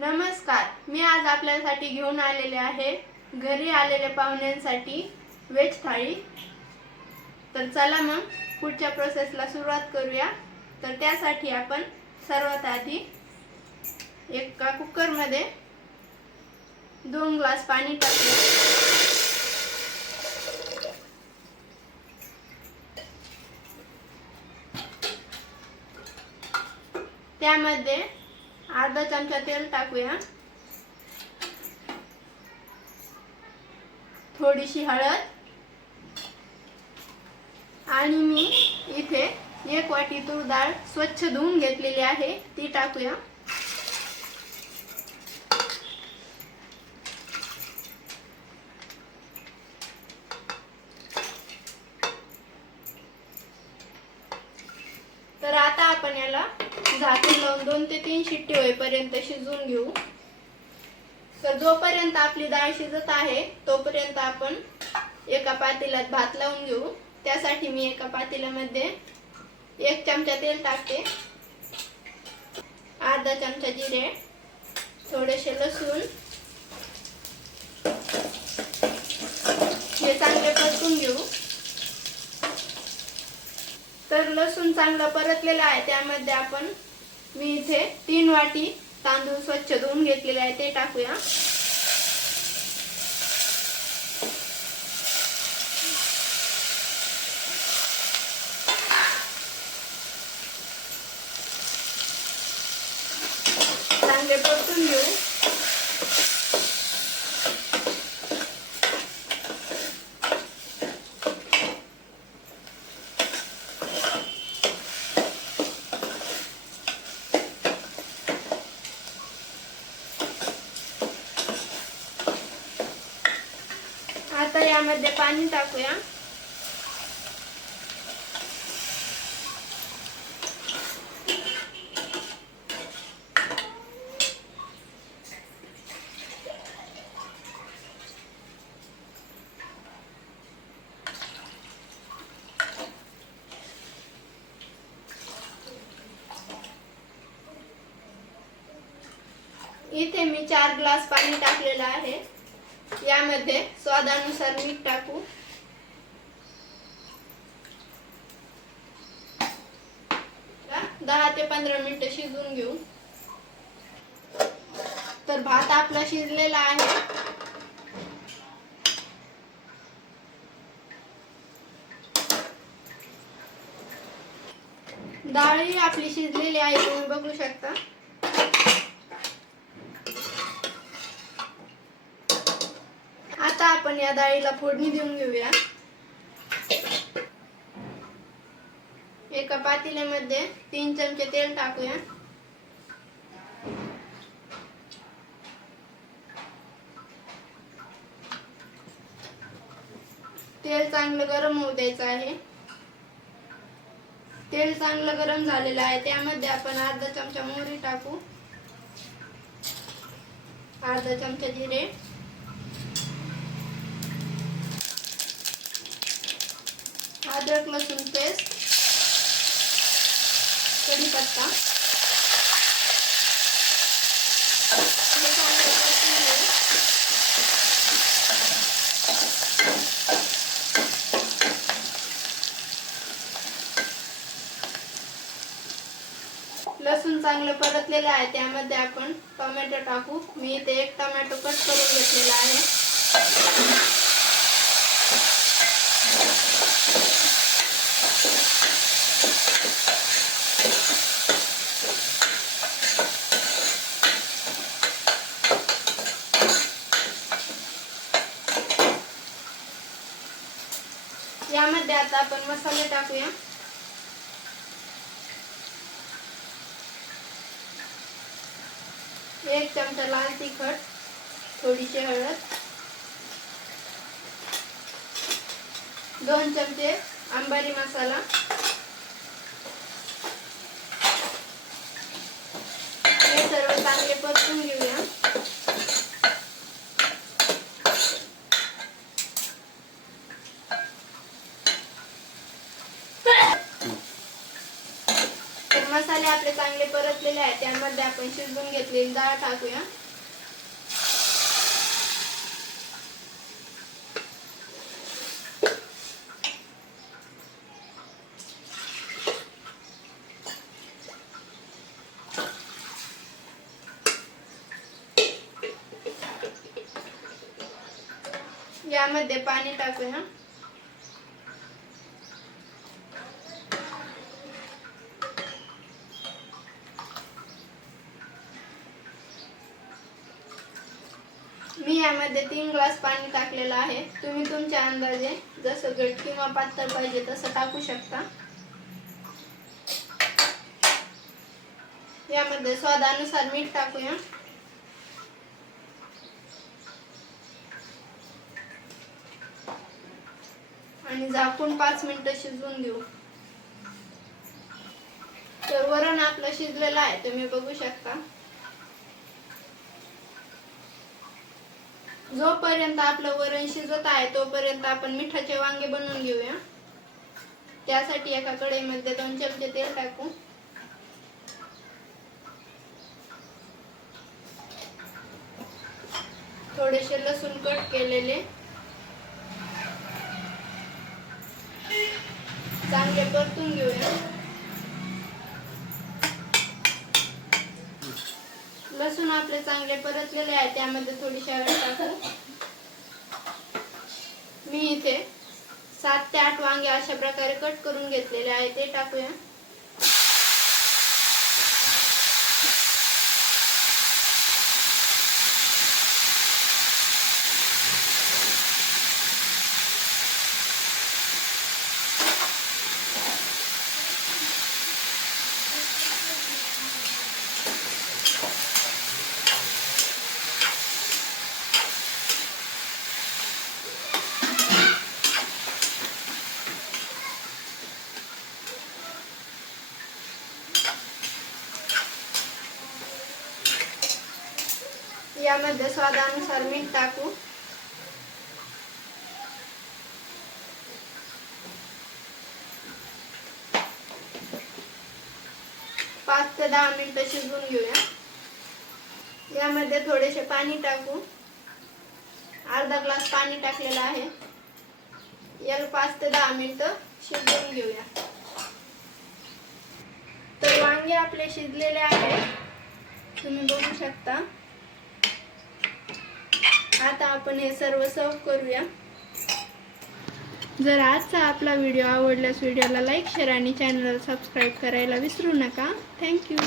नमस्कार. मी आज आपल्यासाठी घेऊन आलेले आहे घरी आलेल्या पाहुण्यांसाठी व्हेज थाळी. तर चला मग पुढच्या प्रोसेसला सुरुवात करूया. तर त्यासाठी आपण सर्वात आधी एका कुकरमध्ये दोन ग्लास पाणी टाकूया. त्यामध्ये अर्धा चमचा तेल टाकूया. थोडीशी हळद. आणि मी इथे एक वाटी तूर डाळ स्वच्छ धुवून घेतलेली आहे ती टाकूया तर आता आपण याला झाकण लावून दोन ते तीन शिट्टी होईपर्यंत शिजवून घेऊ. तर जोपर्यंत आपली डाळ शिजत आहे तोपर्यंत आपण एका पातेल्यात भात लावून घेऊ. त्यासाठी मी एका पातेल्यामध्ये एक चमचा तेल टाकते. अर्धा चमचा जिरे थोडेसे लसूण. हे चांगले परतून घेऊ. तर लसूण चांगलं परतलेलं आहे त्यामध्ये आपण मी इथे तीन वाटी तांदूळ स्वच्छ धुवून घेतलेले आहे ते टाकूया. यामध्ये पाणी टाकूया इथे मी चार ग्लास पाणी टाकलेलं आहे. यामध्ये स्वादानुसार मीठ टाकू. दहा ते पंधरा मिनिट शिजवून घेऊ. तर भात आपला शिजलेला आहे. डाळी आपली शिजलेली आहे तुम्ही बघू शकता आता आपण या डाळीला फोडणी देऊन घेऊया. एका पातेल्यामध्ये तीन चमचे तेल टाकूया. तेल चांगलं गरम होऊ द्यायचं आहे. तेल चांगलं गरम झालेलं आहे. त्यामध्ये आपण अर्धा चमचा मोहरी टाकू. अर्धा चमचा जिरे. अद्रक लसूण पेस्ट कढीपत्ता. हे लसूण चांगलं परतलेलं आहे त्यामध्ये आपण टोमॅटो टाकू. मी इथे एक टोमॅटो कट करून घेतलेला आहे यामध्ये आता आपण मसाले टाकूया. एक चमचा लाल तिखट थोडीशी हळद. दोन चमचे अंबारी मसाला. हे सर्व चांगले परतून घेऊ चांगले परतलेले आहे त्यामध्ये आपण शिजवून घेतलेली डाळ टाकूया. यामध्ये पाणी टाकूया. मी यामध्ये तीन ग्लास पाणी टाकलेलं आहे. तुम्ही तुमच्या अंदाजे जसं घट किंवा पातळ पाहिजे तसं टाकू शकता. यामध्ये स्वादानुसार मीठ टाकूया. आणि झाकून पाच मिनिटं शिजवून देऊ. तर वरण आपलं शिजलेलं आहे तुम्ही बघू शकता. जोपर्यंत आपलं वरण शिजत आहे तोपर्यंत आपण मिठाचे वांगे बनवून घेऊया. त्यासाठी एका कढईमध्ये दोन चमचे तेल टाकू. थोडेसे लसूण कट केलेले. चांगले परतून घेऊया. लसूण आपले चांगले परतलेले आहे त्यामध्ये थोडीशी हळद टाकू. मी इथे सात ते आठ वांगे अशा प्रकारे कट करून घेतलेले आहे ते टाकूया. यामध्ये स्वादानुसार मीठ टाकू. पाच ते दहा मिनिटं शिजवून घेऊया. यामध्ये थोडेसे पाणी टाकू. अर्धा ग्लास पाणी टाकलेलं आहे. याला पाच ते दहा मिनिटं शिजवून घेऊया. तर वांगे आपले शिजलेले आहेत. तुम्ही बघू शकता. आता आपण हे सर्व सर्व करूया. जर आजचा आपला व्हिडिओ आवडल्यास व्हिडिओला लाईक शेअर आणि चॅनलला सबस्क्राईब करायला विसरू नका. थँक्यू